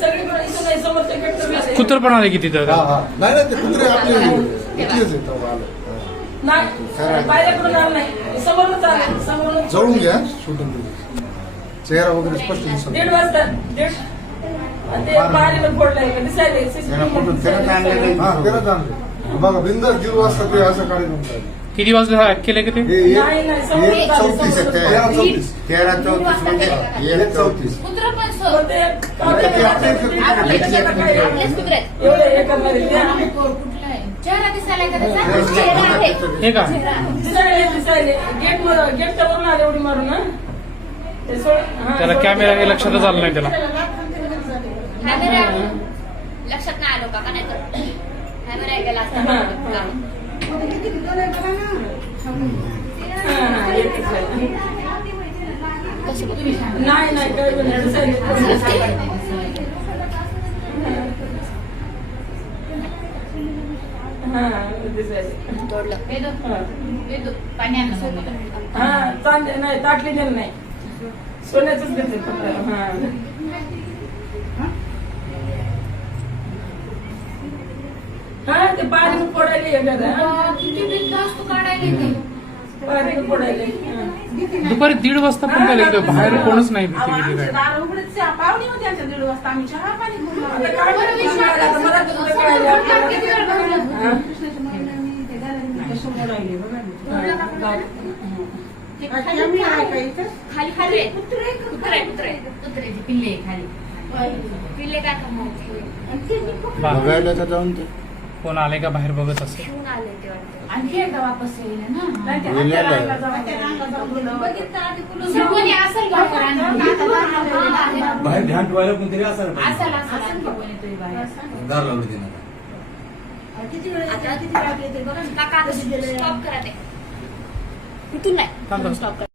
सगळीकडे इथं नाही, समोरच्या गेटवर कुत्र पण आले की तिथं नाही नाही, ते कुत्रे आपले इथलेच आहेत आलं. नाही, पायऱ्याकडून आलं नाही, समोरच आलं, समोरच. जळून घ्या शूटिंग, चेहरा वगैरे स्पष्ट दिसत. 1:30 वाजता ते बाहेर फोडलंय का दिसायले त्याला जाणले बघा बिंदास 1:30 वाजता ते असं काढी म्हणतात. किती वाजले केले की ते नाही नाही, समोरच आलं, 34 समोरच. 13-34 म्हणजे 1-34. कुत्र पण पण ते एवढे हे करणारे ते कुठला आहे? चेहरा दिसायला का त्याचा? चेहरा आहे. हे का दिसायले गेटच्या वरून आले एवढी मारून ना ते त्याला कॅमेरा हे लक्षातच आलं नाही त्याला. कॅमेरा लक्षात नाही आलो का नाही तर कॅमेरा गेला असता. नाही नाही काही हा चांदे नाही, ताटलेले नाही, सोन्याच घेते फक्त. हा ते पाणी फोडायला पाणी फोडायला. दुपारी 1:30 वाजता पण गेले, बाहेर कोणच नाही भीती गेली काय. पाहुणे होते आमच्या 1:30 वाजता आम्ही चहा पाणी घेऊन आलो. आता काय मला मला तुझं कळालं. खाली खाली कुत्रे कुत्रे कुत्रे कुत्रे पिल्ले खाली पिल्ले काय बघायला का जाऊन ते कोण आले का बाहेर बघत असेल. घेऊन आले ते वाटतं. आणखी एकदा वापस येईल ना. कोणी असेल बाहेर ध्यान ठेवायला कोणतरी असेल असेल असेल कोणीतरी बाहेर. दार लावलं तिनं. काका स्टॉप करा ते. इथून नाही थांब, थांब. स्टॉप करा.